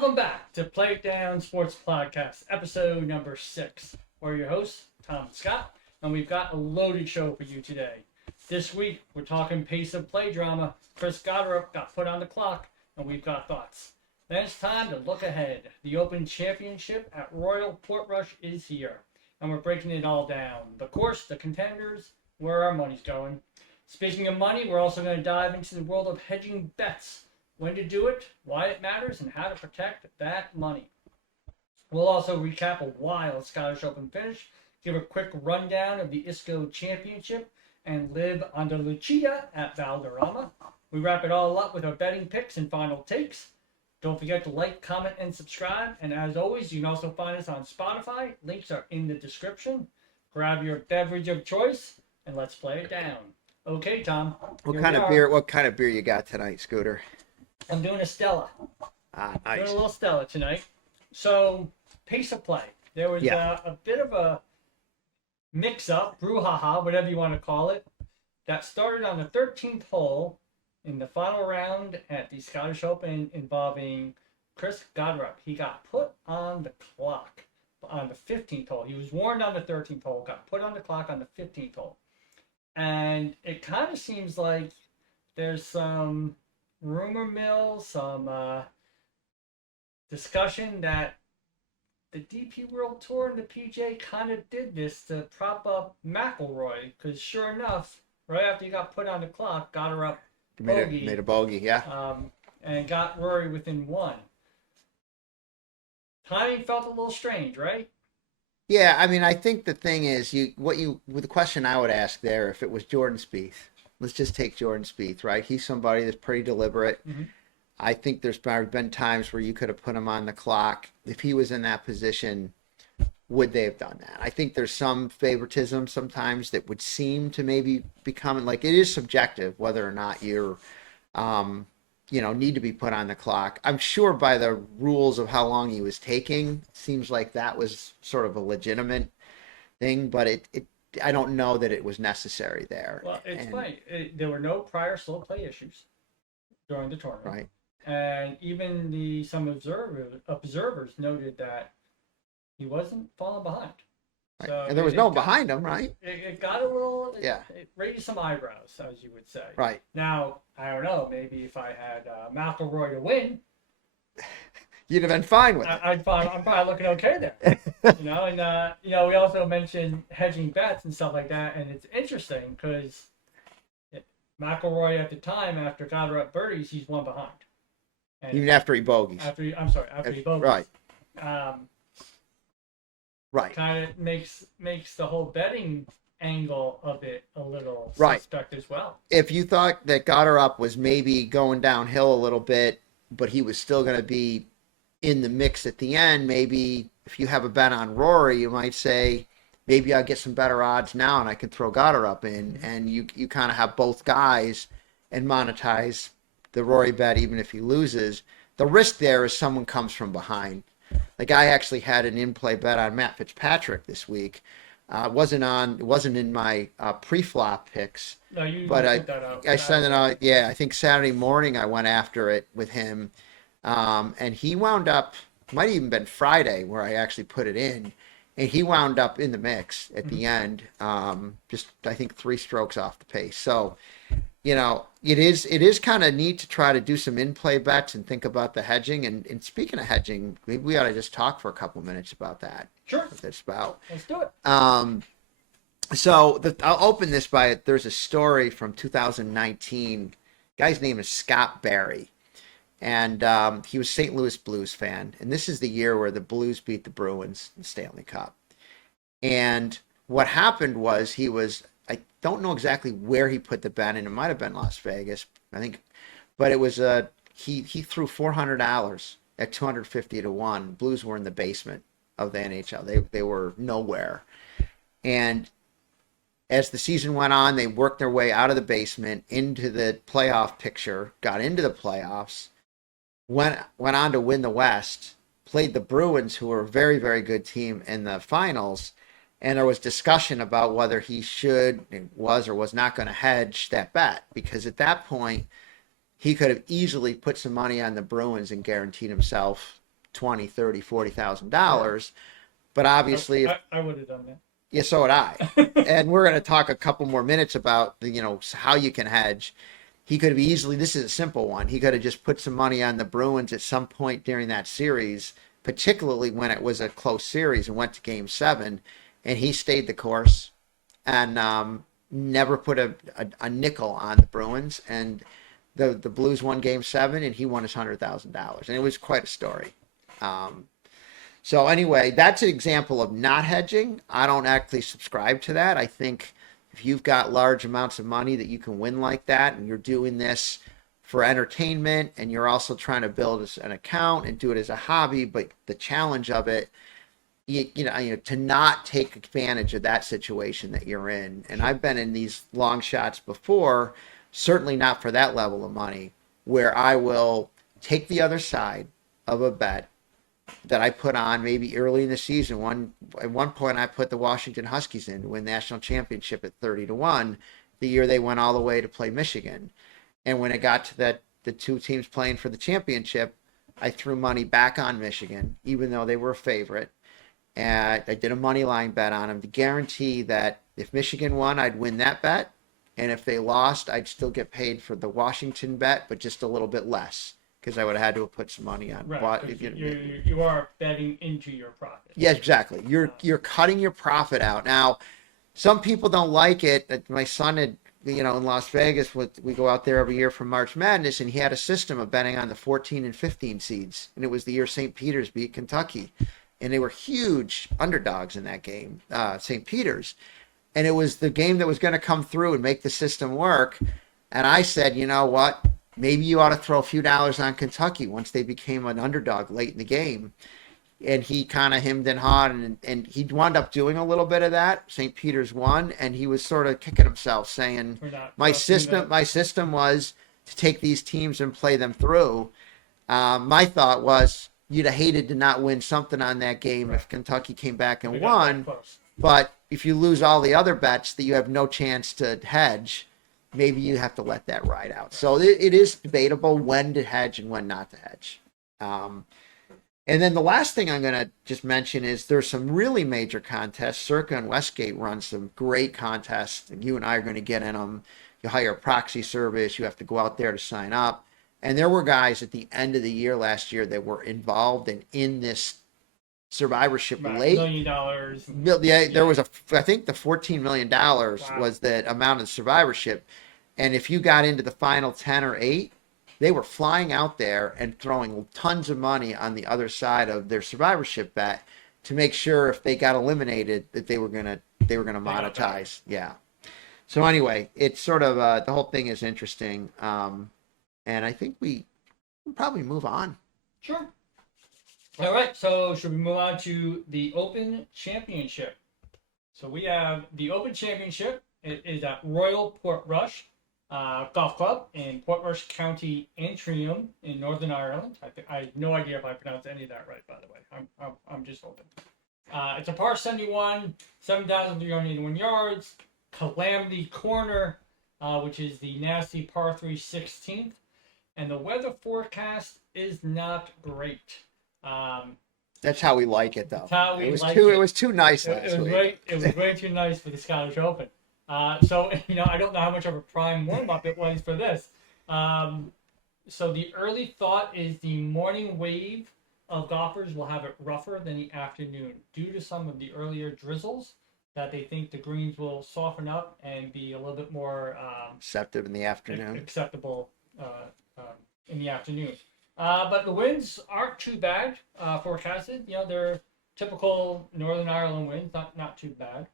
Welcome back to Play It Down Sports Podcast, episode number 6. We're your hosts, Tom and Scott, and we've got a loaded show for you today. This week, we're talking pace of play drama. Chris Gotterup got put on the clock, and we've got thoughts. Then it's time to look ahead. The Open Championship at Royal Portrush is here, and we're breaking it all down. The course, the contenders, where our money's going. Speaking of money, we're also going to dive into the world of hedging bets. When to do it, why it matters, and how to protect that money. We'll also recap a wild Scottish Open finish, give a quick rundown of the ISCO Championship, and LIV Valderrama at Valderrama. We wrap it all up with our betting picks and final takes. Don't forget to like, comment, and subscribe. And as always, you can also find us on Spotify. Links are in the description. Grab your beverage of choice, and let's play it down. Okay, Tom. What kind of beer you got tonight, Scooter? I'm doing a Stella. Nice. Doing a little Stella tonight. So, pace of play. There was a bit of a mix-up, brouhaha, whatever you want to call it, that started on the 13th hole in the final round at the Scottish Open involving Chris Gotterup. He got put on the clock on the 15th hole. He was warned on the 13th hole, got put on the clock on the 15th hole. And it kind of seems like there's some rumor mill, some discussion that the DP World Tour and the PGA kind of did this to prop up McIlroy, because sure enough, right after he got put on the clock, Gotterup made a bogey, yeah. And got Rory within one. Timing felt a little strange, right? Yeah, I mean, I think the thing is, with the question I would ask there, if it was Jordan Spieth, let's just take Jordan Spieth, right? He's somebody that's pretty deliberate. Mm-hmm. I think there's been times where you could have put him on the clock. If he was in that position, would they have done that? I think there's some favoritism sometimes that would seem to maybe become, like, it is subjective whether or not you're, need to be put on the clock. I'm sure by the rules of how long he was taking, it seems like that was sort of a legitimate thing, but I don't know that it was necessary there. Well, it's funny. There were no prior slow play issues during the tournament. Right. And even some observers noted that he wasn't falling behind. Right. So and there was no one behind him, right? It got a little, it raised some eyebrows, as you would say. Right. Now, I don't know, maybe if I had McIlroy to win, you'd have been fine with it. I'm probably looking okay there. And we also mentioned hedging bets and stuff like that, and it's interesting because McIlroy at the time, after Gotterup birdies, he's one behind. And even after he bogeys. After he bogeys. Right. Right. Kind of makes the whole betting angle of it a little suspect as well. If you thought that Gotterup was maybe going downhill a little bit, but he was still going to be in the mix at the end, maybe if you have a bet on Rory, you might say, maybe I'll get some better odds now and I can throw Gotterup in, and you kind of have both guys and monetize the Rory bet even if he loses. The risk there is someone comes from behind. Like, I actually had an in-play bet on Matt Fitzpatrick this week. It wasn't in my pre-flop picks. No, you but put that out. I sent it out. Yeah, I think Saturday morning I went after it with him. And he wound up, might have even been Friday where I actually put it in, and he wound up in the mix at the end, just I think 3 strokes off the pace. So, it is kind of neat to try to do some in-play bets and think about the hedging. And speaking of hedging, maybe we ought to just talk for a couple minutes about that. Sure. What that's about. Let's do it. I'll open this by, there's a story from 2019. Guy's name is Scott Barry. And he was St. Louis Blues fan. And this is the year where the Blues beat the Bruins in the Stanley Cup. And what happened was I don't know exactly where he put the bet in. It might have been Las Vegas, I think. But it was he threw $400 at 250 to 1. Blues were in the basement of the NHL. They were nowhere. And as the season went on, they worked their way out of the basement into the playoff picture, got into the playoffs, went on to win the West, played the Bruins, who were a very, very good team, in the finals. And there was discussion about whether he was or was not going to hedge that bet, because at that point, he could have easily put some money on the Bruins and guaranteed himself $20, $30, $40,000. But obviously, I would have done that. yeah, so would I. And we're going to talk a couple more minutes about how you can hedge. He could have easily, this is a simple one. He could have just put some money on the Bruins at some point during that series, particularly when it was a close series and went to Game 7, and he stayed the course and never put a nickel on the Bruins. And the Blues won Game 7, and he won his $100,000, and it was quite a story. So anyway, that's an example of not hedging. I don't actually subscribe to that. I think if you've got large amounts of money that you can win like that, and you're doing this for entertainment, and you're also trying to build an account and do it as a hobby, but the challenge of it, to not take advantage of that situation that you're in. And I've been in these long shots before, certainly not for that level of money, where I will take the other side of a bet that I put on maybe early in the season. At one point, I put the Washington Huskies in to win national championship at 30-1, the year they went all the way to play Michigan. And when it got to the two teams playing for the championship, I threw money back on Michigan, even though they were a favorite. And I did a money line bet on them to guarantee that if Michigan won, I'd win that bet. And if they lost, I'd still get paid for the Washington bet, but just a little bit less, because I would have had to have put some money on. Right, you are betting into your profit. Yes, exactly. You're cutting your profit out. Now, some people don't like it. My son had, in Las Vegas, we go out there every year for March Madness, and he had a system of betting on the 14 and 15 seeds. And it was the year St. Peter's beat Kentucky. And they were huge underdogs in that game, St. Peter's. And it was the game that was going to come through and make the system work. And I said, you know what? Maybe you ought to throw a few dollars on Kentucky once they became an underdog late in the game. And he kind of hemmed and hawed, and he wound up doing a little bit of that. St. Peter's won, and he was sort of kicking himself, saying, my system was to take these teams and play them through. My thought was, you'd have hated to not win something on that game if Kentucky came back and won. But if you lose all the other bets that you have no chance to hedge, maybe you have to let that ride out. So it is debatable when to hedge and when not to hedge. And then the last thing I'm going to just mention is there's some really major contests. Circa and Westgate run some great contests. You and I are going to get in them. You hire a proxy service. You have to go out there to sign up. And there were guys at the end of the year last year that were involved in this survivorship late. $1 million. Yeah, there was I think the $14 million was the amount of survivorship. And if you got into the final 10 or 8, they were flying out there and throwing tons of money on the other side of their survivorship bet to make sure if they got eliminated that they were gonna monetize. Yeah. So anyway, it's sort of the whole thing is interesting. And I think we'll probably move on. Sure. All right. So should we move on to the Open Championship? So we have the Open Championship. It is at Royal Portrush Golf Club in Portrush County, Antrim in Northern Ireland. I have no idea if I pronounced any of that right, by the way. I'm just hoping. It's a par 71, 7,381 yards. Calamity Corner, which is the nasty par 3 16th. And the weather forecast is not great. That's how we like it, though. It was too nice last week. It was way too nice for the Scottish Open. So I don't know how much of a prime warm-up it was for this. So the early thought is the morning wave of golfers will have it rougher than the afternoon due to some of the earlier drizzles that they think the greens will soften up and be a little bit more acceptable in the afternoon. In the afternoon. But the winds aren't too bad forecasted. They're typical Northern Ireland winds, not too bad.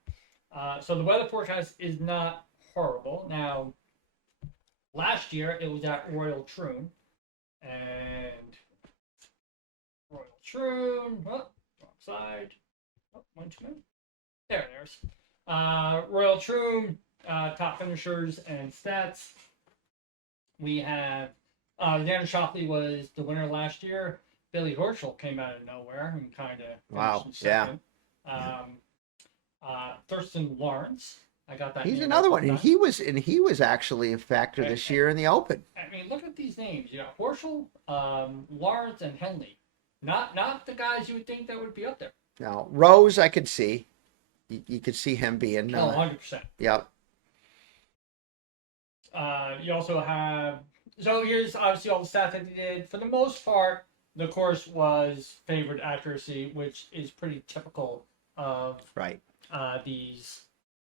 So the weather forecast is not horrible. Now, last year it was at Royal Troon. And Royal Troon, wrong side. One too many. There it is. Royal Troon, top finishers and stats. We have Dan Shoffley was the winner last year. Billy Horschel came out of nowhere and kind of finished second. Thurston Lawrence, I got that. He's another one, and he was actually a factor this year in the Open. I mean, look at these names. You got Horschel, Lawrence, and Henley. Not the guys you would think that would be up there. Now, Rose, I could see. You could see him being. 100%. Yep. You also have. So here's obviously all the stats that he did. For the most part, the course was favored accuracy, which is pretty typical of Right. these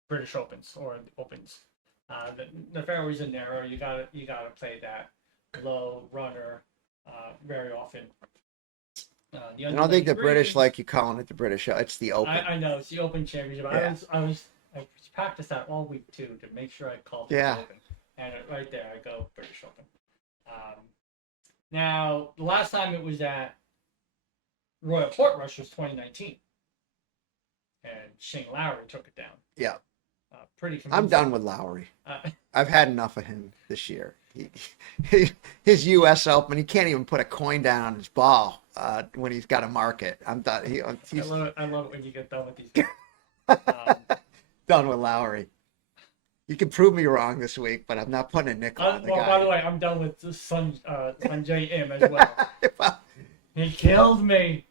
British Opens or Opens. The fairways are narrow. You gotta play that low runner very often. I don't think the British like you calling it the British. It's the Open. I know it's the Open Championship. Yeah. I practiced that all week too to make sure I called it the Open. And right there I go British Open. Now the last time it was at Royal Portrush was 2019, and Shane Lowry took it down. Yeah. Pretty convincing. I'm done with Lowry. I've had enough of him this year. His U.S. Open, he can't even put a coin down on his ball when he's got to mark it. I'm done. I love it when you get done with these guys. Done with Lowry. You can prove me wrong this week, but I'm not putting a nickel on the guy. By the way, I'm done with Sanjay Im as well. He killed me.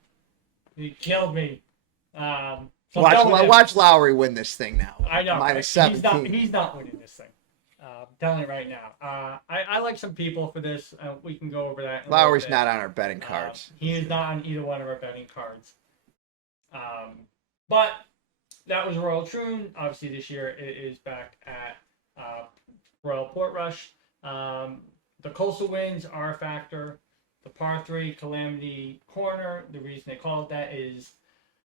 Watch Lowry win this thing now. I know. Minus 17. He's not winning this thing. I'm telling you right now. I like some people for this. We can go over that. Lowry's not on our betting cards. He is not on either one of our betting cards. But that was Royal Troon. Obviously, this year it is back at Royal Portrush. The coastal winds are a factor. The par 3 Calamity Corner, the reason they call it that is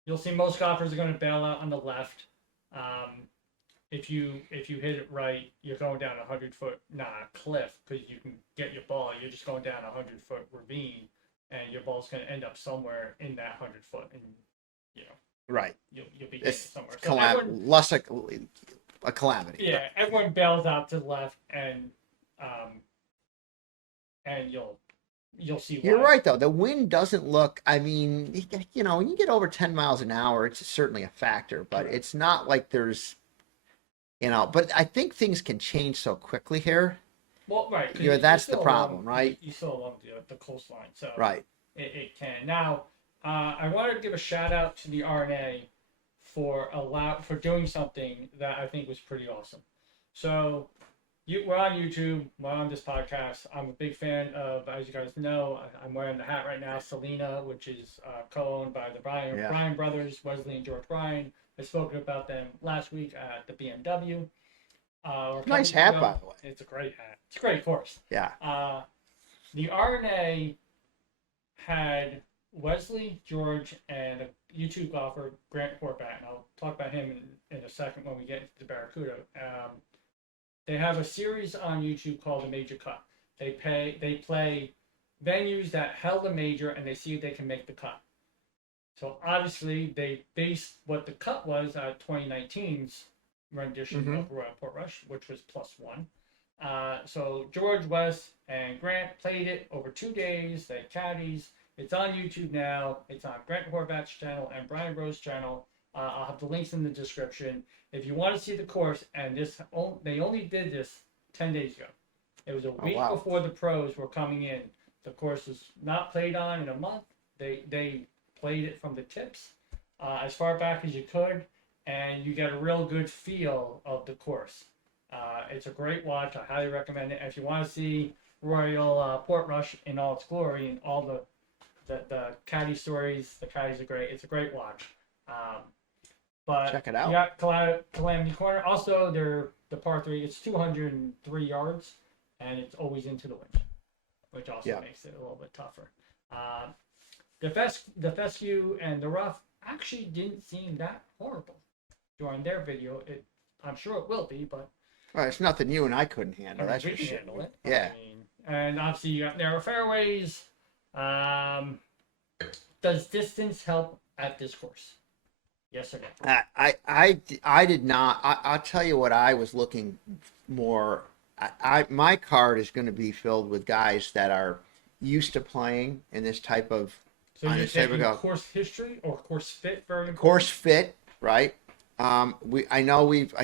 you'll see most golfers are going to bail out on the left. If you hit it right, you're going down a 100-foot cliff because you can get your ball. You're just going down a 100-foot ravine, and your ball's going to end up somewhere in that 100-foot, and right. You'll be getting somewhere. A calamity. Yeah, everyone bails out to the left, and you'll see why. You're right, though. The wind doesn't look. I mean, when you get over 10 miles an hour, it's certainly a factor, but it's not like there's. But I think things can change so quickly here. Well, right. That's the problem, right? You still along the coastline, so right. It can. Now, I wanted to give a shout out to the RNA for doing something that I think was pretty awesome. So, we're on YouTube, we're on this podcast. I'm a big fan of, as you guys know, I'm wearing the hat right now, Selena, which is co-owned by the Bryan brothers, Wesley and George Bryan. I spoke about them last week at the BMW. Nice hat, by the way. It's a great hat. It's a great course. Yeah. The RNA had Wesley, George, and a YouTube golfer, Grant Horvat, and I'll talk about him in a second when we get into the Barracuda. They have a series on YouTube called The Major Cut. They play venues that held a major, and they see if they can make the cut. So obviously they based what the cut was at 2019's rendition of Royal Portrush, which was +1. So George, Wes, and Grant played it over 2 days. They had caddies. It's on YouTube now. It's on Grant Horvat's channel and Brian Rose's channel. I'll have the links in the description. If you want to see the course, and they only did this 10 days ago. It was a week before the pros were coming in. The course was not played on in a month. They played it from the tips as far back as you could, and you get a real good feel of the course. It's a great watch. I highly recommend it. And if you want to see Royal Portrush in all its glory and all the caddy stories, the caddies are great. It's a great watch. But check it out. You got Calamity Corner. Also, the par 3. It's 203 yards, and it's always into the wind, which also makes it a little bit tougher. The fescue and the rough actually didn't seem that horrible during their video. I'm sure it will be, but it's nothing you and I couldn't handle. That's for sure. Handle it. Yeah. And obviously you got narrow fairways. Does distance help at this course? Yes or no? I did not. I'll tell you what I was looking more. My card is going to be filled with guys that are used to playing in this type of. So you're taking course history or course fit? Course fit, right? I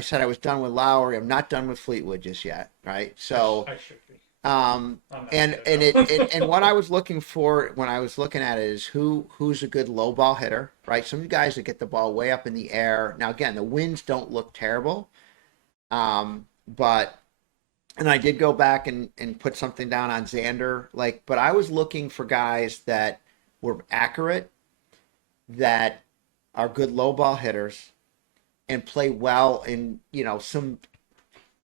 said I was done with Lowry. I'm not done with Fleetwood just yet, right? So I should be. I'm not And gonna go. and what I was looking for when I was looking at it is who's a good low ball hitter, right? Some guys that get the ball way up in the air. Now again, the winds don't look terrible, but and I did go back and put something down on Xander, like, but I was looking for guys that were accurate, that are good low ball hitters, and play well in some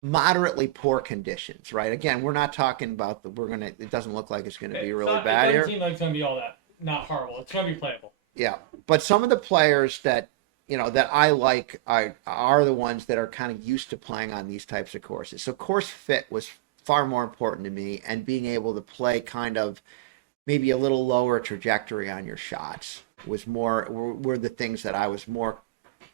moderately poor conditions, right? Again, we're not talking about it doesn't look like it's gonna be really It bad doesn't here. seem like it's gonna be all that not horrible. It's gonna be playable. Yeah. But some of the players that that I like are the ones that are kind of used to playing on these types of courses. So course fit was far more important to me, and being able to play kind of maybe a little lower trajectory on your shots were the things that I was more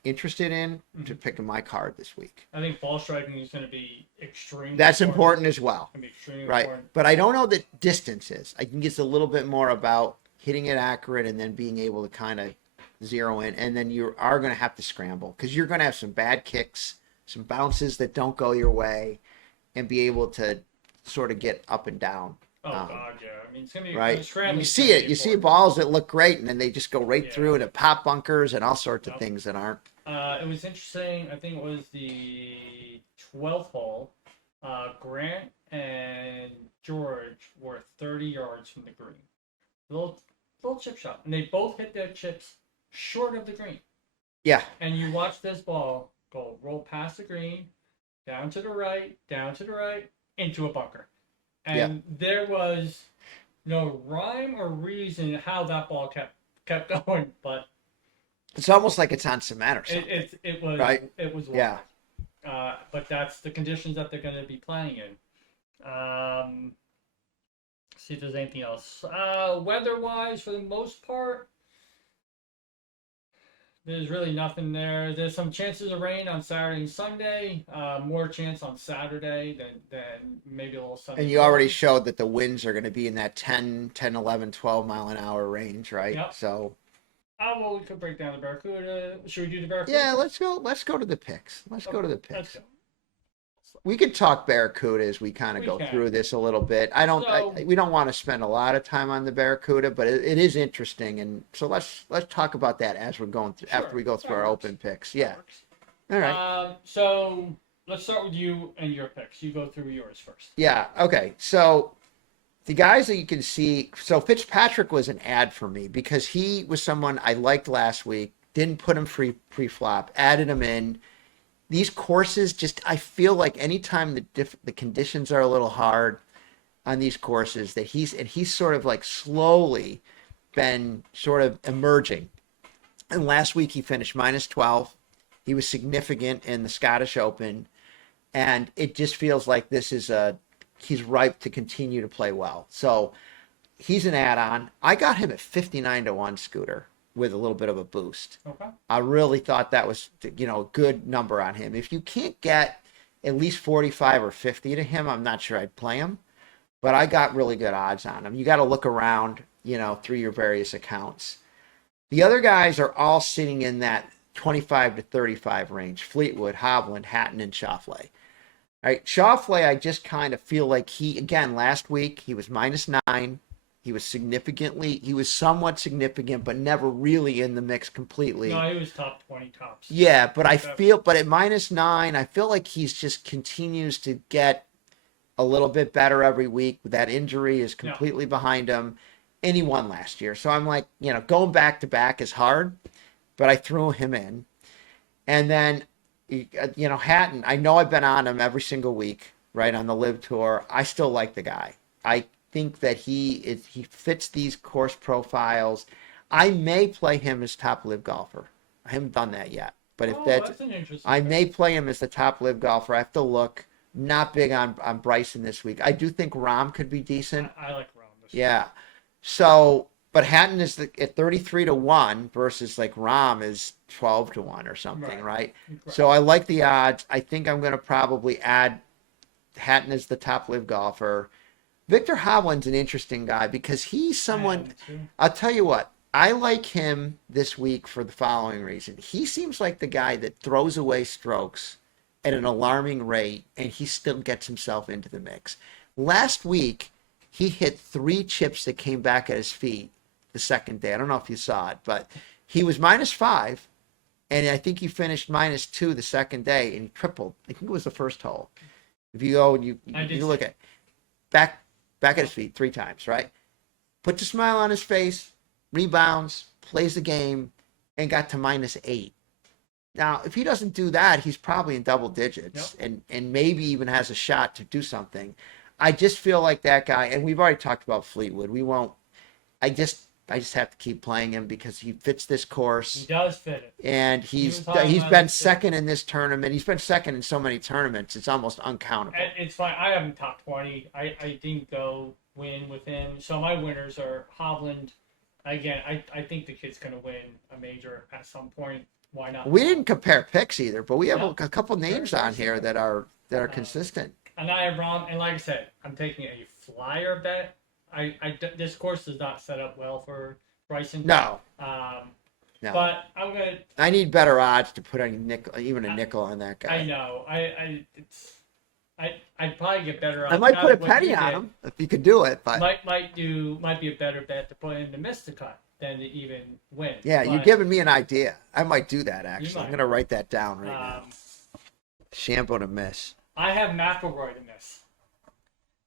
interested in to pick in my card this week. I think ball striking is going to be extremely. That's important as well, It's going to be extremely right? important. But I don't know that distance is. I think it's a little bit more about hitting it accurate and then being able to kind of zero in, and then you are going to have to scramble because you're going to have some bad kicks, some bounces that don't go your way, and be able to sort of get up and down. Oh God, yeah. I mean, it's gonna be right. scrambling. You see it. You see balls that look great, and then they just go right through, and it pop bunkers and all sorts of things that aren't. It was interesting. I think it was the 12th hole. Grant and George were 30 yards from the green. Little chip shot, and they both hit their chips short of the green. Yeah. And you watch this ball roll past the green, down to the right, into a bunker. And there was no rhyme or reason how that ball kept going, but it's almost like it's on cement or something. It was right. It was wild. Yeah. But that's the conditions that they're going to be playing in. See if there's anything else. Weather-wise, for the most part, there's really nothing there. There's some chances of rain on Saturday and Sunday. More chance on Saturday than maybe a little Sunday. And you already showed that the winds are going to be in that 10, 11, 12 mile an hour range, right? Yep. So. Well, we could break down the Barracuda. Should we do the Barracuda? Yeah, let's go to the picks. Let's go to the picks. Let's go. We could talk Barracuda as we kind of go through this a little bit. We don't want to spend a lot of time on the Barracuda, but it is interesting, and so let's talk about that as we're going through after we go through our open picks. Yeah. All right. So let's start with you and your picks. You go through yours first. Yeah. Okay. So the guys that you can see, so Fitzpatrick was an ad for me because he was someone I liked last week. Didn't put him pre-flop, added him in. These courses I feel like anytime the conditions are a little hard on these courses that he's sort of like slowly been sort of emerging. And last week he finished -12. He was significant in the Scottish Open, and it just feels like he's ripe to continue to play well. So he's an add-on. I got him at 59-1, Scooter, with a little bit of a boost. Okay. I really thought that was, a good number on him. If you can't get at least 45 or 50 to him, I'm not sure I'd play him. But I got really good odds on him. You got to look around, through your various accounts. The other guys are all sitting in that 25 to 35 range. Fleetwood, Hovland, Hatton, and Schauffele. All right, Schauffele, I just kind of feel like last week, he was -9. He was somewhat significant, but never really in the mix completely. No, he was top 20 tops. Yeah, but at -9, I feel like he's just continues to get a little bit better every week. That injury is completely behind him, and he won last year. So I'm like, going back to back is hard, but I threw him in. And then, Hatton, I know I've been on him every single week, right, on the LIV Tour. I still like the guy. I think that he fits these course profiles. I may play him as top LIV golfer. I haven't done that yet, but that's an interesting I may play him as the top LIV golfer. I have to look. Not big on Bryson this week. I do think Rahm could be decent. I like Rahm this week. Yeah. So, but Hatton is at 33-1 versus like Rahm is 12-1 or something, right? So I like the odds. I think I'm going to probably add Hatton as the top LIV golfer. Victor Hovland's an interesting guy because he's someone, I'll tell you what, I like him this week for the following reason. He seems like the guy that throws away strokes at an alarming rate, and he still gets himself into the mix. Last week, he hit 3 chips that came back at his feet the second day. I don't know if you saw it, but he was -5, and I think he finished -2 the second day and tripled. I think it was the first hole. If you go and you look at back at his feet 3 times, right? Puts a smile on his face, rebounds, plays the game, and got to -8. Now, if he doesn't do that, he's probably in double digits, and maybe even has a shot to do something. I just feel like that guy, and we've already talked about Fleetwood. We won't. I just have to keep playing him because he fits this course. He does fit it, and he's been second in this tournament. He's been second in so many tournaments; it's almost uncountable. It's fine. I have him top 20. I didn't go win with him, so my winners are Hovland. Again, I think the kid's going to win a major at some point. Why not? We didn't compare picks either, but we have a couple names on here that are consistent. And I have Rahm, and like I said, I'm taking a flyer bet. This course is not set up well for Bryson. No. No. But I'm gonna. I need better odds to put even a nickel on that guy. I know. I'd probably get better odds. I might put a penny on him if you could do it, but might be a better bet to put him to miss the cut than to even win. Yeah, you're giving me an idea. I might do that actually. I'm gonna write that down right now. Shambo to miss. I have McIlroy to miss.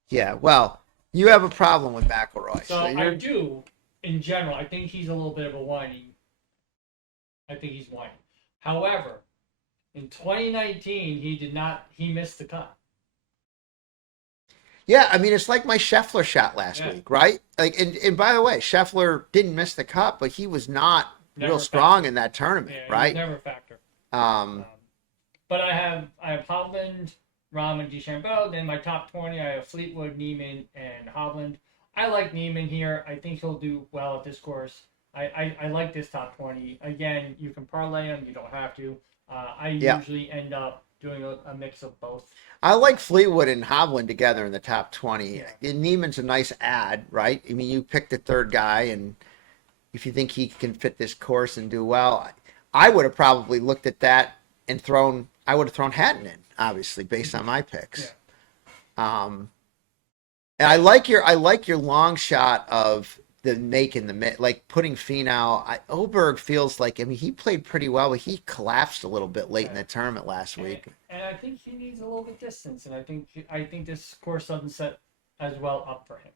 Yeah, well, you have a problem with McIlroy. So I do, in general. I think he's a little bit of a whiny. I think he's whiny. However, in 2019, he missed the cut. Yeah, I mean, it's like my Scheffler shot last week, right? Like, and by the way, Scheffler didn't miss the cut, but he was not real strong in that tournament, right? Never a factor. But I have Hovland, Rahm, and DeChambeau. Then my top 20, I have Fleetwood, Neiman, and Hovland. I like Neiman here. I think he'll do well at this course. I like this top 20. Again, you can parlay them. You don't have to. I usually end up doing a mix of both. I like Fleetwood and Hovland together in the top 20. And Neiman's a nice ad, right? I mean, you pick the third guy, and if you think he can fit this course and do well, I would have probably looked at that and thrown Hatton in, obviously, based on my picks. Yeah. And I like your long shot of the making the like putting Finau. Oberg feels like, I mean, he played pretty well, but he collapsed a little bit late in the tournament last week. And I think he needs a little bit of distance, and I think this course doesn't set as well up for him.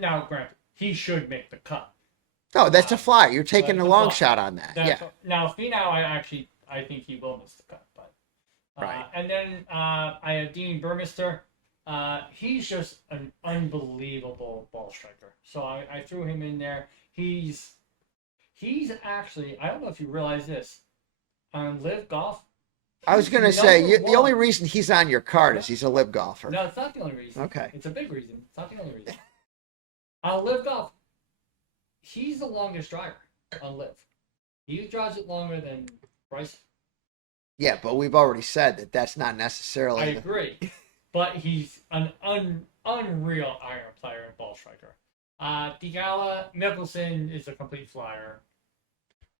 Now, granted, he should make the cut. No, that's a fly. You're taking a long shot on that. Now, Finau, I think he will miss the cut, but right. And then I have Dean Burmester. He's just an unbelievable ball striker. So I threw him in there. He's actually, I don't know if you realize this, on LIV Golf. I was going to say, the only reason he's on your card is he's a LIV golfer. No, it's not the only reason. Okay. It's a big reason. It's not the only reason. On LIV Golf, he's the longest driver on LIV. He drives it longer than Bryson. Yeah, but we've already said that that's not necessarily. I agree. But he's an unreal iron player and ball striker. Theegala, Mickelson is a complete flyer.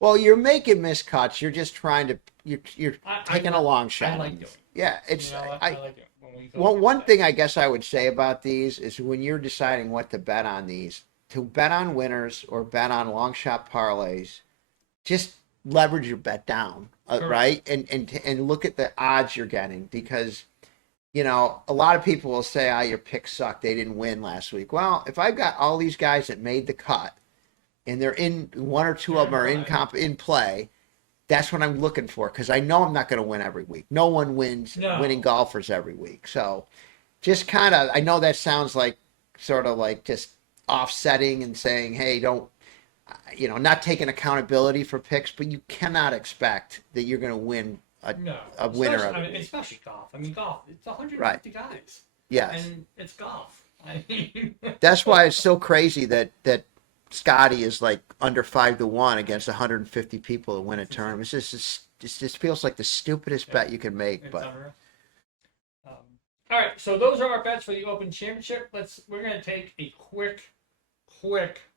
Well, you're making miscuts. You're just trying to. You're taking a long shot. I like doing it. Yeah, it's. I like it. One thing I guess I would say about these is when you're deciding what to bet on these, to bet on winners or bet on long shot parlays, just leverage your bet down, right? And look at the odds you're getting, because you know, a lot of people will say, your picks suck. They didn't win last week. Well, if I've got all these guys that made the cut and they're in, one or two of them are in play, that's what I'm looking for, because I know I'm not going to win every week. No one wins winning golfers every week. So just kind of, I know that sounds like sort of like just offsetting and saying, hey, don't, not taking accountability for picks, but you cannot expect that you're going to win a winner of it. Especially golf. I mean, golf, it's 150 guys. Yes. And it's golf. I mean, that's why it's so crazy that Scotty is like under 5-1 against 150 people to win a tournament. It just feels like the stupidest bet you can make. But all right, so those are our bets for the Open Championship. We're going to take a quick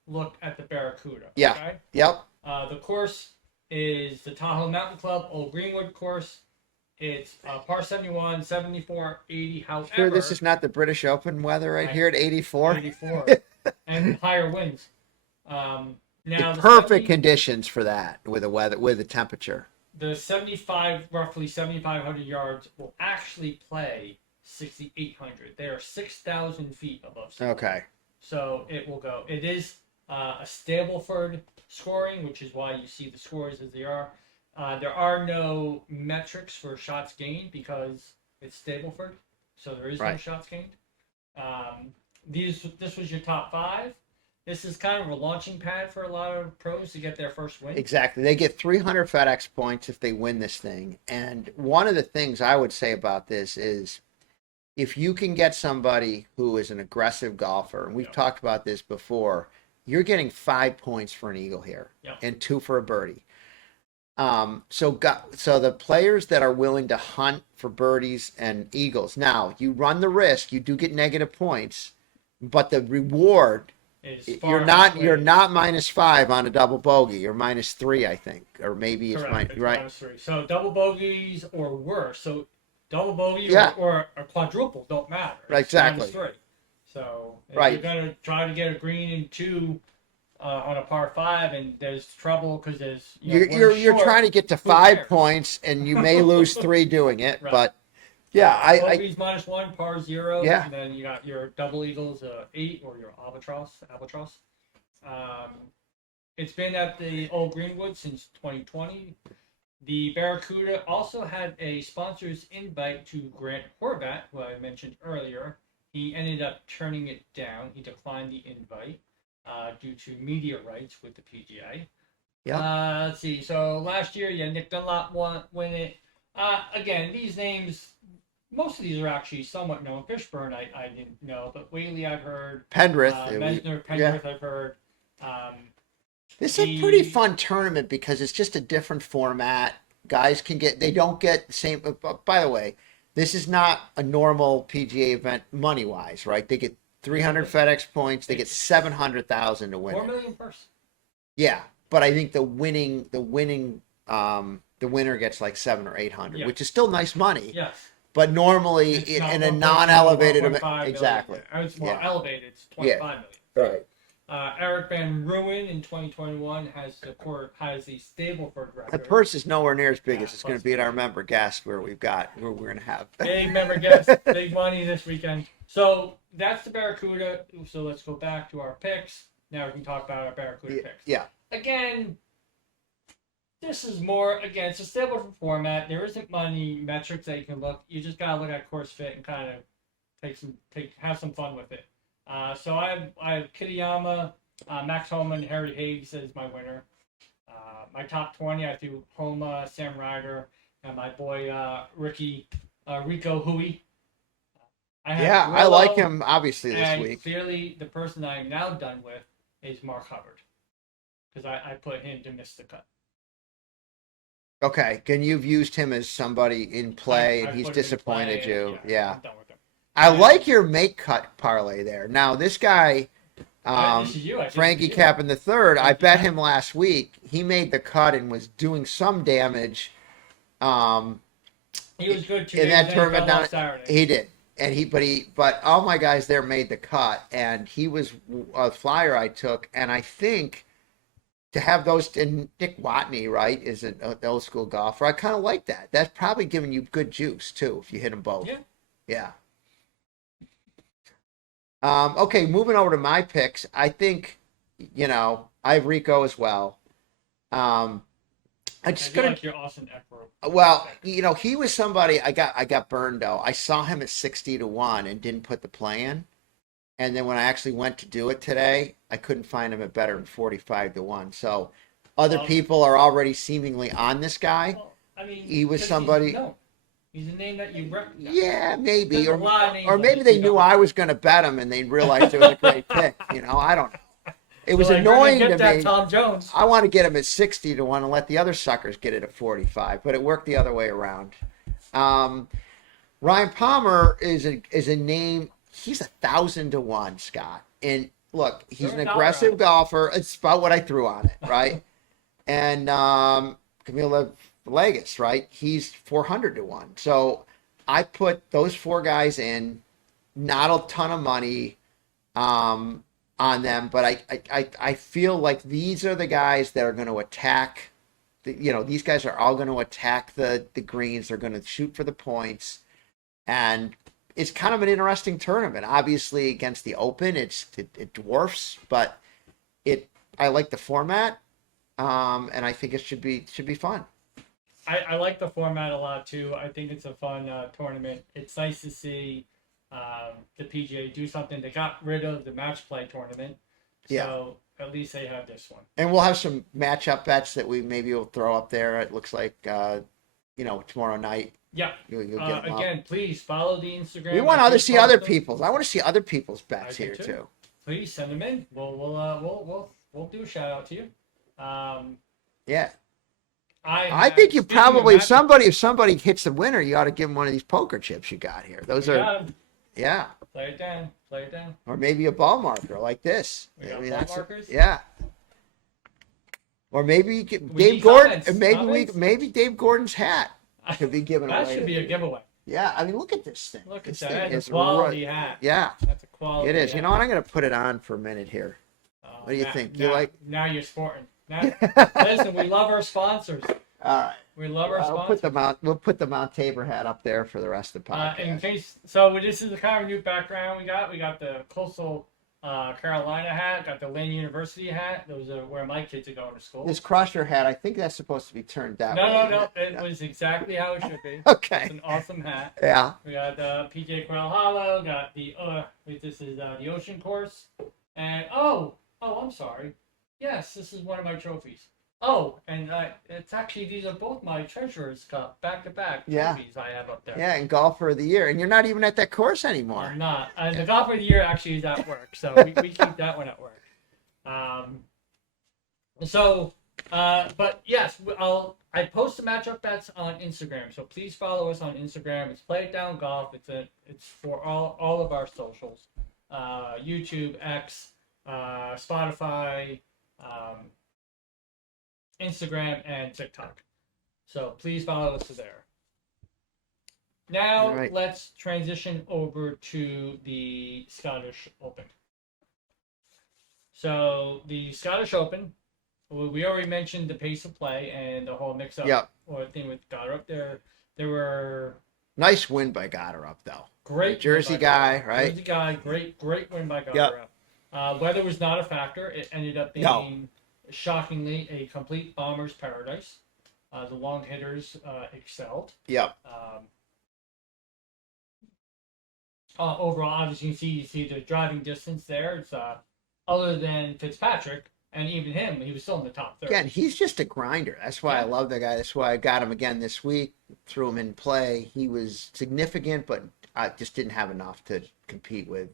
look at the Barracuda. Yeah. Okay? Yep. The course is the Tahoe Mountain Club Old Greenwood course It's par 71, 74, 80. However, Sure, this is not the British Open weather right here at 84. 84 and higher winds. Now the Perfect conditions for that with the weather, with the temperature. The roughly 7,500 yards will actually play 6,800. They are 6,000 feet above sea level. Okay. So it will go. It is a Stableford scoring, which is why you see the scores as they are. There are no metrics for shots gained because it's Stableford, so there is no shots gained. This was your top 5. This is kind of a launching pad for a lot of pros to get their first win. Exactly. They get 300 FedEx points if they win this thing. And one of the things I would say about this is if you can get somebody who is an aggressive golfer, and we've talked about this before, you're getting 5 points for an eagle here and 2 for a birdie. So the players that are willing to hunt for birdies and eagles, now you run the risk, you do get negative points, but the reward, you're not -5 on a double bogey. You're -3, I think, or maybe it's right. -3. So double bogeys or worse. So double bogey or a quadruple don't matter. It's exactly. -3. So if you're gonna try to get a green in 2 on a par 5, and there's trouble because there's you're trying to get to 5 points, and you may lose 3 doing it, but. Yeah, bogeys -1, par 0. Yeah. And then you got your double eagles 8 or your albatross. It's been at the Old Greenwood since 2020. The Barracuda also had a sponsor's invite to Grant Horvat, who I mentioned earlier. He ended up turning it down. He declined the invite due to media rights with the PGA. Yeah. Let's see. So last year, Nick Dunlop win it. Again, these names. Most of these are actually somewhat known. Fishburne, I didn't know, but Whaley I've heard. Pendrith. Pendrith I've heard. This is a pretty fun tournament because it's just a different format. Guys they don't get the same. By the way, this is not a normal PGA event money-wise, right? They get 300 FedEx points. They get 700,000 to win. 4 million purse. Yeah, but I think the winner gets like 700 or 800, which is still nice money. Yes. But normally in a non-elevated event, exactly. It's more elevated. It's 25 million. Right. Eric Van Ruin in 2021 has the Stableford record. The purse is nowhere near as big as it's going to be at our member guest where we're going to have big member guest, big money this weekend. So that's the Barracuda. So let's go back to our picks. Now we can talk about our Barracuda picks. Yeah. Again. This is more, it's a stable format. There isn't money metrics that you can look. You just gotta look at course fit and kind of have some fun with it. So I have Kitayama, Max Homa, and Harry Higgs as my winner. My top 20, I threw Homa, Sam Ryder, and my boy Rico Hui. I like him obviously this week. Clearly, the person I'm now done with is Mark Hubbard because I put him to miss the cut. Okay, and you've used him as somebody in play, and he's disappointed you. Yeah. I'm done with him. I like your make cut parlay there. Now, this guy, Frankie Capin III, I bet him last week. He made the cut and was doing some damage. He was good too. In that tournament down Saturday. He did. But all my guys there made the cut, and he was a flyer I took, and I think to have those, and Nick Watney, right, is an old school golfer. I kind of like that. That's probably giving you good juice too if you hit them both. Yeah. Okay, moving over to my picks. I think, I have Rico as well. I like your Austin Eckler. Well, he was somebody I got burned though. I saw him at 60 to 1 and didn't put the play in. And then when I actually went to do it today, I couldn't find him at better than 45 to 1. So other people are already seemingly on this guy. Well, I mean, he was somebody. He's a name that you recognize. Yeah, maybe. Or maybe they knew I was going to bet him and they realized it was a great pick. I don't know. It was annoying to me. Tom Jones. I want to get him at 60 to 1 and let the other suckers get it at 45, but it worked the other way around. Ryan Palmer is a name. He's 1,000 to 1, Scott. And look, he's an aggressive golfer. It's about what I threw on it, right? And Camilo Vegas, right? He's 400 to 1. So I put those 4 guys in, not a ton of money on them, but I feel like these are the guys that are going to attack. These guys are all going to attack the greens. They're going to shoot for the points, and it's kind of an interesting tournament. Obviously, against the Open, it dwarfs, but I like the format, and I think it should be fun. I like the format a lot too. I think it's a fun tournament. It's nice to see the PGA do something. They got rid of the match play tournament, so at least they have this one. And we'll have some matchup bets that we maybe will throw up there. It looks like tomorrow night. Yeah. You'll get them again, up. please follow the Instagram. We want to see other people's. I want to see other people's bets here too. Please send them in. We'll do a shout out to you. Yeah. I think you probably if somebody hits the winner, you ought to give them one of these poker chips you got here. Those are yeah. Play it down. Or maybe a ball marker like this. We got ball markers? Yeah. Or maybe Dave Gordon. Maybe Dave Gordon's hat could be given away. That should be a giveaway. Yeah, I mean, look at this thing. Look at that. It's a quality hat. Yeah. That's a quality It is. hat. You know what? I'm going to put it on for a minute here. What do you think? Now you're sporting. Listen, we love our sponsors. All right. We love our sponsors. We'll put the Mount Tabor hat up there for the rest of the podcast. This is the kind of new background we got. We got the Coastal Carolina hat, got the Lane University hat. Those are where my kids are going to school. This crusher hat, I think that's supposed to be turned down. No. It was exactly how it should be. Okay. It's an awesome hat. Yeah. We got the PJ Quail Hollow. Got the this is the Ocean Course, and I'm sorry. Yes, this is one of my trophies. Oh, and it's actually these are both my Treasurer's Cup back-to-back trophies I have up there. Yeah, and Golfer of the Year, and you're not even at that course anymore. I'm not. The Golfer of the Year actually is at work, so we keep that one at work. But yes, I post the matchup bets on Instagram, so please follow us on Instagram. It's Play It Down Golf. It's for all of our socials, YouTube, X, Spotify, Instagram, and TikTok. So please follow us there. Now let's transition over to the Scottish Open. So the Scottish Open, we already mentioned the pace of play and the whole mix-up or thing with Gotterup. There were nice win by Gotterup though. Great Jersey guy, right? Jersey guy, great win by Gotterup. Weather was not a factor. It ended up being shockingly a complete bomber's paradise. The long hitters excelled. Yep. Overall, obviously, you see the driving distance there. It's other than Fitzpatrick, and even him, he was still in the top 30. Again, he's just a grinder. That's why I love the guy. That's why I got him again this week. Threw him in play. He was significant, but I just didn't have enough to compete with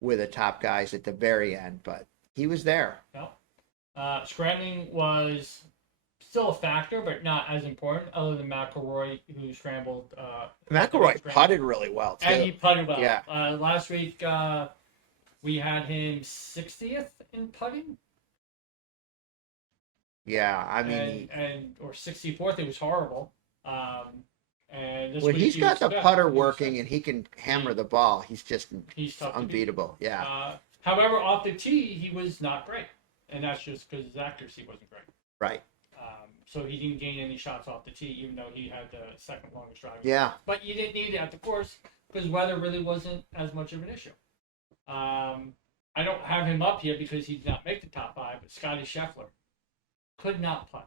the top guys at the very end. But he was there. Scrambling was still a factor, but not as important, other than McIlroy, who scrambled. McIlroy putted really well, too. And he putted well. Yeah. Last week, we had him 60th in putting. Yeah, I mean... or 64th, it was horrible. And this when week he's got the putter working and he can hammer the ball, he's unbeatable. Yeah. However, off the tee, he was not great. And that's just because his accuracy wasn't great. Right. So he didn't gain any shots off the tee, even though he had the second longest drive. Yeah. But you didn't need it at the course because weather really wasn't as much of an issue. I don't have him up here because he did not make the top 5, but Scotty Scheffler could not putt.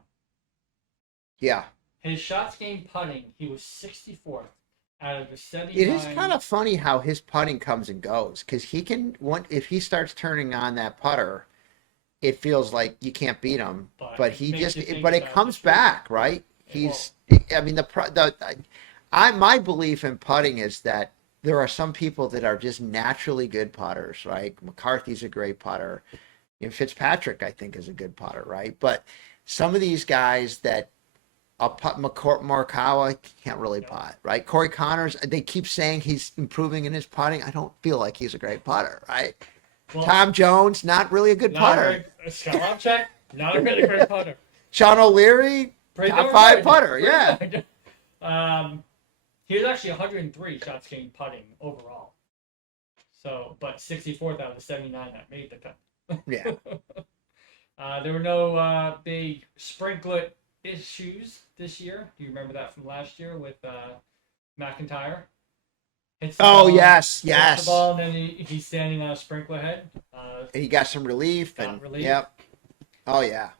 Yeah. His shots gained putting, he was 64th out of the 79. It is kind of funny how his putting comes and goes because if he starts turning on that putter, it feels like you can't beat him, but it comes back, right? My belief in putting is that there are some people that are just naturally good putters, right? McCarthy's a great putter. Fitzpatrick, I think, is a good putter, right? But some of these guys that Morikawa can't really putt, right? Corey Connors, they keep saying he's improving in his putting. I don't feel like he's a great putter, right? Well, Tom Jones, not really a good putter. Check, not a really great putter. Sean O'Leary, Pretty top darn five good. putter, Pretty yeah. good. He was actually 103 shots gained putting overall. So, but 64th out of the 79 that made the cut. Yeah. There were no big sprinklet issues this year. Do you remember that from last year with McIntyre? Hits the Oh, ball, yes, hits yes. the ball, and then he's standing on a sprinkler head. He got some relief. Yep. Oh, yeah.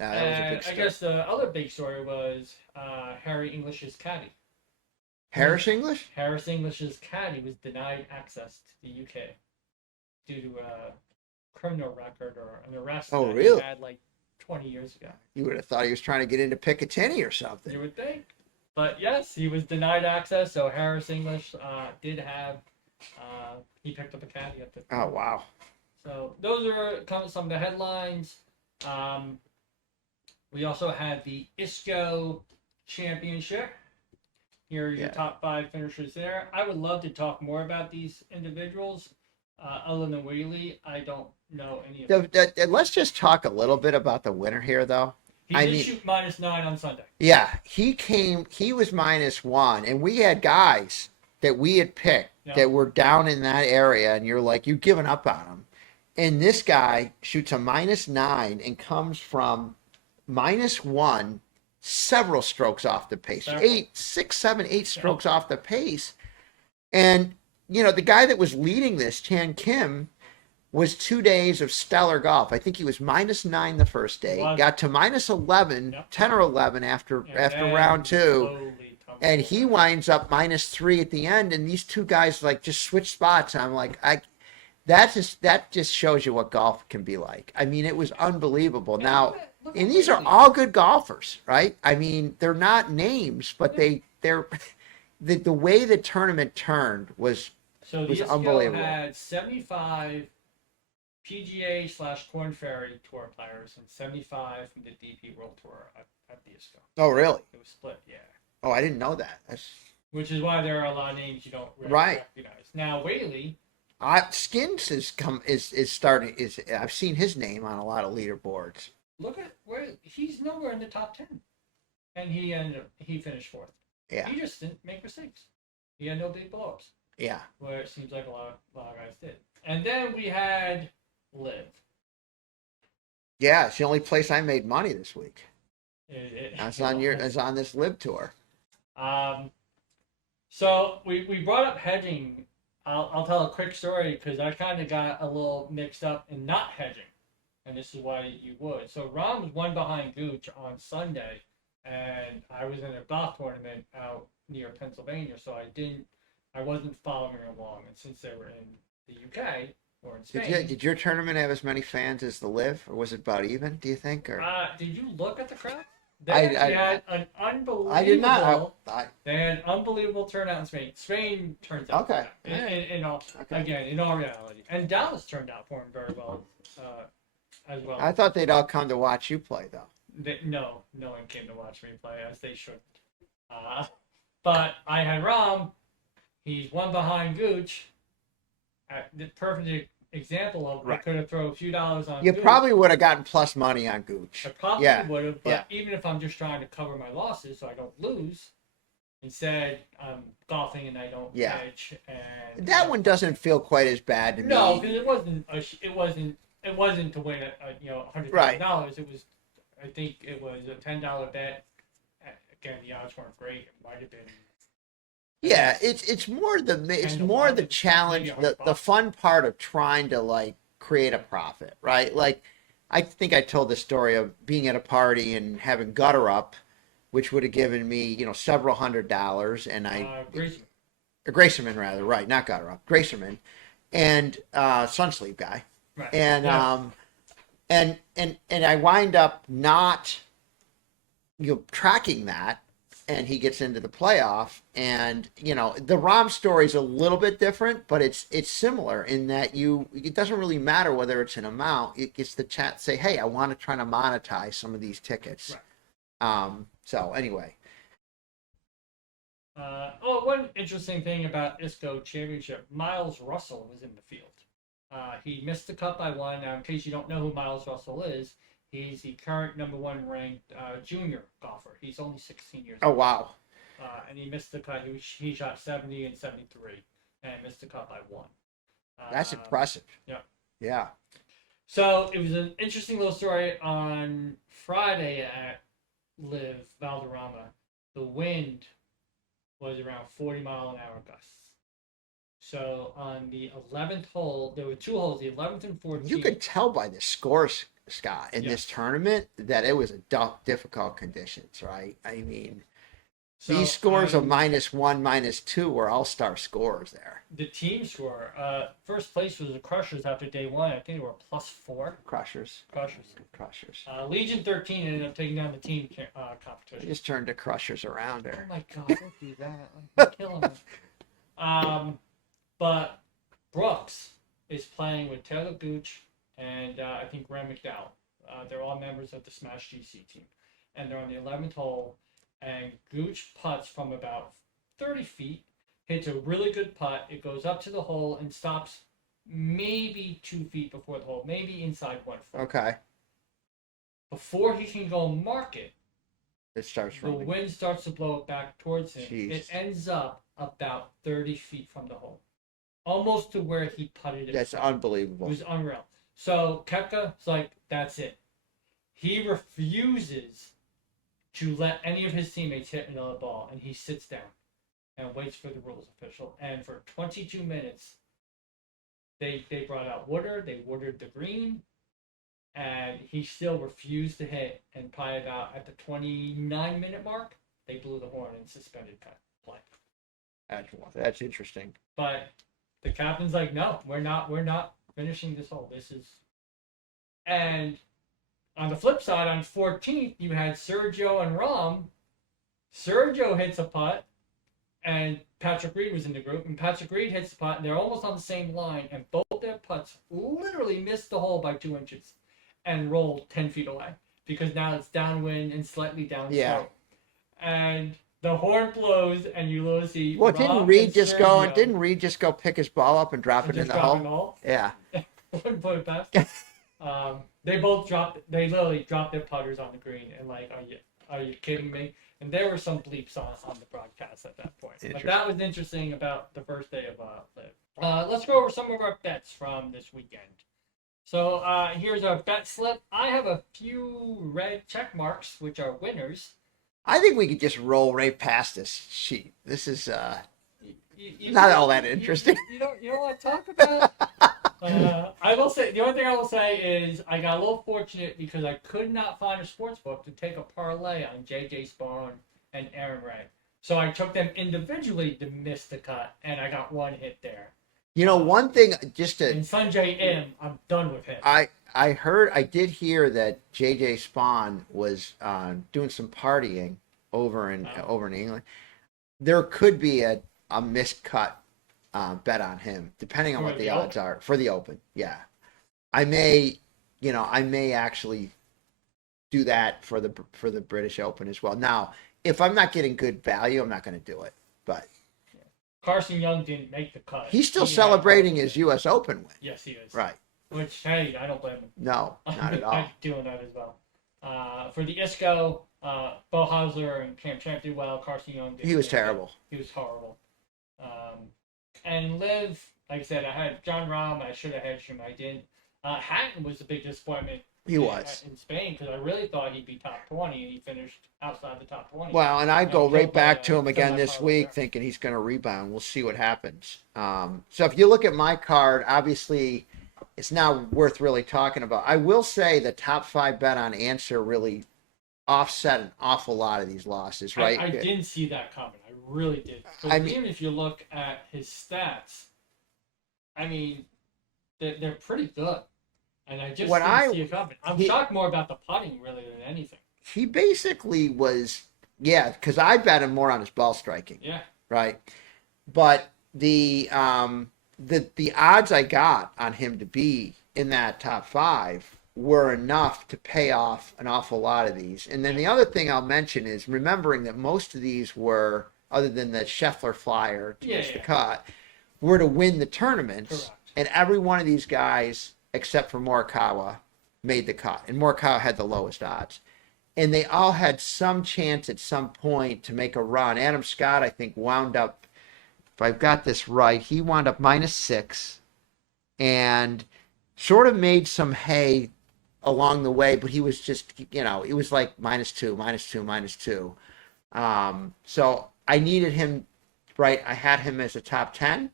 Yeah, that was a big I story. guess the other big story was Harry English's caddy. Harris English? Harris English's caddy was denied access to the UK due to a criminal record or an arrest Oh, that really? he had like 20 years ago. You would have thought he was trying to get into Picatinny or something. You would think. But yes, he was denied access, so Harris English did have, he picked up a caddy at the Oh, wow. So those are kind of some of the headlines. We also had the ISCO Championship. Here are your top 5 finishers there. I would love to talk more about these individuals. Other than Wheatley, I don't know any of them. Let's just talk a little bit about the winner here, though. He did shoot -9 on Sunday. Yeah, he was -1, and we had guys that we had picked that were down in that area, and you're like, you've given up on them. And this guy shoots a -9 and comes from -1, several strokes off the pace. 8, 6, 7, 8 strokes off the pace. And, you know, the guy that was leading this, Chan Kim, was 2 days of stellar golf. I think he was -9 the first day, got to -11, 10 or 11 after round 2, and he winds up -3 at the end. And these two guys like just switch spots. I'm like, that just shows you what golf can be like. I mean, it was unbelievable. Now, and these are all good golfers, right? I mean, they're not names, but they're the way the tournament turned was unbelievable. Had 75 PGA/Korn Ferry Tour players and 75 from the DP World Tour at the ISCO. Oh, really? It was split, yeah. Oh, I didn't know that. Which is why there are a lot of names you don't really recognize. Now, Whaley. Skins is starting. I've seen his name on a lot of leaderboards. Look at where he's nowhere in the top 10, and he finished 4th. Yeah. He just didn't make mistakes. He had no big blow-ups. Yeah. Where it seems like a lot of guys did. And then we had LIV. Yeah, it's the only place I made money this week. It's on this LIV tour. So we brought up hedging. I'll tell a quick story because I kind of got a little mixed up in not hedging, and this is why you would. So Ron was 1 behind Gooch on Sunday, and I was in a golf tournament out near Pennsylvania, so I wasn't following along. And since they were in the UK or in Spain, did your tournament have as many fans as the LIV, or was it about even? Do you think? Or did you look at the crowd? They had an unbelievable. I did not. They had an unbelievable turnout in Spain. Spain turns out. Okay. In all reality, and Dallas turned out for him very well, as well. I thought they'd all come to watch you play, though. No one came to watch me play, as they should. But I had Rom. He's 1 behind Gooch. The perfect example of I could have thrown a few dollars on. You Gooch. probably would have gotten plus money on Gooch. I probably would have, but even if I'm just trying to cover my losses so I don't lose, instead I'm golfing and I don't hedge. And that one doesn't feel quite as bad to me. No, because it wasn't to win $100,000. It was, I think it was a $10 bet. Again, the odds weren't great. It might have been. Yeah, it's more the challenge, the fun part of trying to like create a profit, right? Like, I think I told the story of being at a party and having Gotterup, which would have given me several $100s, and Gracerman rather, right? Not Gotterup, Gracerman, and Sunsleeve guy, right. And I wind up not tracking that. And he gets into the playoff, and the Rom story is a little bit different, but it's similar in that it doesn't really matter whether it's an amount. It gets the chat say, "Hey, I want to try to monetize some of these tickets." Right. So anyway. One interesting thing about ISCO Championship, Miles Russell was in the field. He missed the cut by 1. Now, in case you don't know who Miles Russell is, He's the current #1 ranked junior golfer. He's only 16 years Oh, old. wow. And he missed the cut. He shot 70 and 73 and missed the cut by 1. That's impressive. Yeah. Yeah. So it was an interesting little story on Friday at LIV Valderrama. The wind was around 40-mile-an-hour gusts. So on the 11th hole, there were 2 holes, the 11th and 14th. You could tell by the scores, Scott, in this tournament that it was a difficult conditions, right? I mean, these scores of -1, -2 were all-star scores there. The team score, first place was the Crushers after day 1. I think they were +4. Crushers. Legion 13 ended up taking down the team competition. They just turned the Crushers around there. Oh my God, don't do that. I'm killing me. But Brooks is playing with Taylor Gooch and I think Ram McDowell. They're all members of the Smash GC team. And they're on the 11th hole. And Gooch putts from about 30 feet, hits a really good putt. It goes up to the hole and stops maybe 2 feet before the hole, maybe inside 1 foot. Okay. Before he can go mark it, it starts the wind starts to blow it back towards him. Jeez. It ends up about 30 feet from the hole, almost to where he putted it. That's unbelievable. It was unreal. So Koepka's like, that's it. He refuses to let any of his teammates hit another ball, and he sits down and waits for the rules official. And for 22 minutes, they brought out water, they watered the green, and he still refused to hit. And probably about at the 29-minute mark, they blew the horn and suspended play. That's interesting. But the captain's like, no, we're not finishing this hole. This is, and on the flip side, on 14th, you had Sergio and Rahm. Sergio hits a putt, and Patrick Reed was in the group, and Patrick Reed hits the putt, and they're almost on the same line, and both their putts literally missed the hole by 2 inches and rolled 10 feet away because now it's downwind and slightly downslope. Yeah. And the horn blows, and you literally see. Well, Rahm didn't Reed Sergio just go pick his ball up and drop it in the hole? Yeah. Wouldn't put it past. They both they literally dropped their putters on the green, and like, are you kidding me? And there were some bleeps on the broadcast at that point. But that was interesting about the first day of LIV. Let's go over some of our bets from this weekend. So here's our bet slip. I have a few red check marks, which are winners. I think we could just roll right past this sheet. This is not all that interesting. You don't want to talk about. I will say, the only thing I will say is I got a little fortunate because I could not find a sports book to take a parlay on JJ Spawn and Aaron Ray. So I took them individually to miss the cut, and I got one hit there. You know, one thing just to... And Sanjay M, I'm done with him. I did hear that JJ Spawn was doing some partying over in England. There could be a miscut bet on him, depending on what the odds are for the Open. Yeah, I may actually do that for the British Open as well. Now, if I'm not getting good value, I'm not going to do it. But Carson Young didn't make the cut. He's still celebrating his U.S. Open win. Yes, he is. Right. Which, hey, I don't blame him. No, not at all. I'm doing that as well. For the ISCO, Bo Hauser and Cam Champ did well. Carson Young did. He was terrible. He was horrible. And LIV, like I said, I had John Rahm. I should have hedged him. I didn't. Hatton was a big disappointment. He was. In Spain, because I really thought he'd be top 20, and he finished outside the top 20. Well, and I go right back to him again this week thinking he's going to rebound. We'll see what happens. So if you look at my card, obviously it's not worth really talking about. I will say the top 5 bet on answer really offset an awful lot of these losses, right? I didn't see that coming. I really did. Even if you look at his stats, I mean, they're pretty good. And I just didn't see it coming. I'm shocked more about the putting really than anything. He basically was, because I bet him more on his ball striking. Yeah. Right. But the odds I got on him to be in that top 5 were enough to pay off an awful lot of these. And then the other thing I'll mention is remembering that most of these were, other than the Scheffler flyer to miss the cut, were to win the tournaments. Correct. And every one of these guys, except for Morikawa, made the cut, and Morikawa had the lowest odds. And they all had some chance at some point to make a run. Adam Scott, I think, wound up, if I've got this right, he wound up -6 and sort of made some hay along the way, but he was just, it was like -2, -2, -2. So I needed him, right? I had him as a top 10.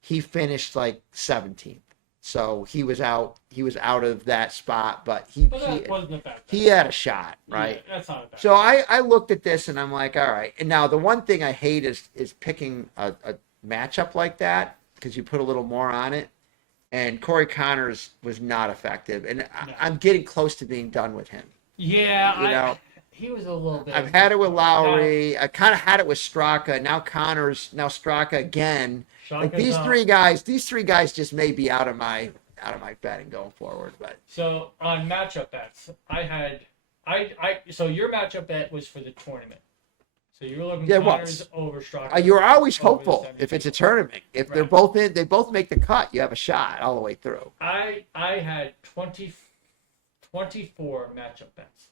He finished like 17th. So he was out of that spot, but that wasn't a bad thing. he had a shot, right? Yeah, that's not a bad So I looked at this and I'm like, all right. And now the one thing I hate is picking a matchup like that, because you put a little more on it. And Corey Connors was not effective, and I'm getting close to being done with him. Yeah, he was a little bit. I've had it with Lowry. I kind of had it with Straka. Now Connors. Now Straka again. Like these three guys just may be out of my betting going forward. But so on matchup bets, so your matchup bet was for the tournament. So you were looking Connors over Straka. You're always hopeful if it's a tournament. If they're both in, they both make the cut. You have a shot all the way through. I had 24 matchup bets.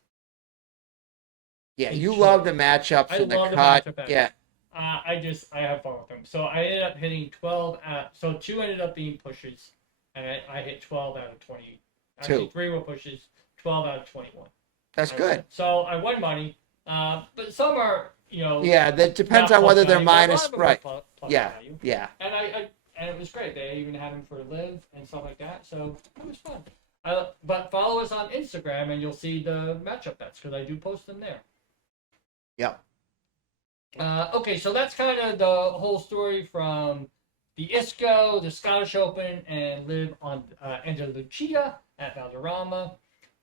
Yeah, you love the matchups and the cut. Yeah. I have fun with them. So I ended up hitting 12 so 2 ended up being pushes, and I hit 12 out of 20. Actually, 3 were pushes, 12 out of 21. That's good. So I won money, but some are, Yeah, that depends on whether they're minus, right? Yeah. And it was great. They even had them for LIV and stuff like that, so it was fun. But follow us on Instagram, and you'll see the matchup bets, because I do post them there. Yep. Okay, so that's kind of the whole story from the ISCO, the Scottish Open, and LIV on Andalucía at Valderrama.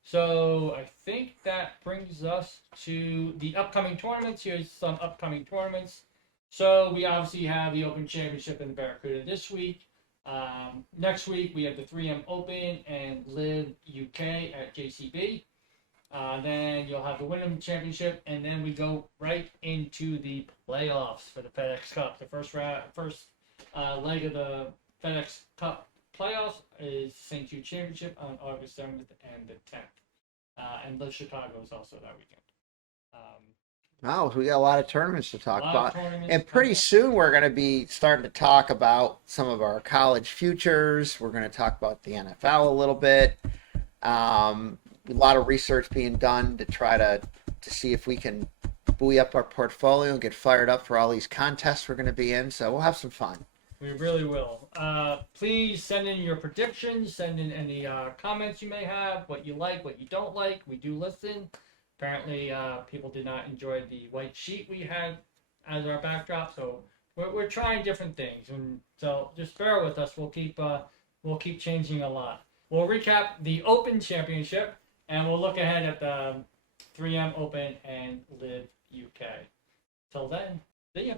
So I think that brings us to the upcoming tournaments. Here's some upcoming tournaments. So we obviously have the Open Championship in Barracuda this week. Next week we have the 3M Open and LIV UK at JCB. Then you'll have the Wyndham Championship, and then we go right into the playoffs for the FedEx Cup. The first leg of the FedEx Cup playoffs is St. Jude Championship on August 7th and the 10th. And LIV Chicago is also that weekend. Wow, we got a lot of tournaments to talk about. And pretty soon we're going to be starting to talk about some of our college futures. We're going to talk about the NFL a little bit. A lot of research being done to try to see if we can buoy up our portfolio and get fired up for all these contests we're going to be in. So we'll have some fun. We really will. Please send in your predictions. Send in any comments you may have, what you like, what you don't like. We do listen. Apparently, people did not enjoy the white sheet we had as our backdrop. So we're trying different things, and so just bear with us. We'll keep changing a lot. We'll recap the Open Championship, and we'll look ahead at the 3M Open and LIV UK. Till then, see ya.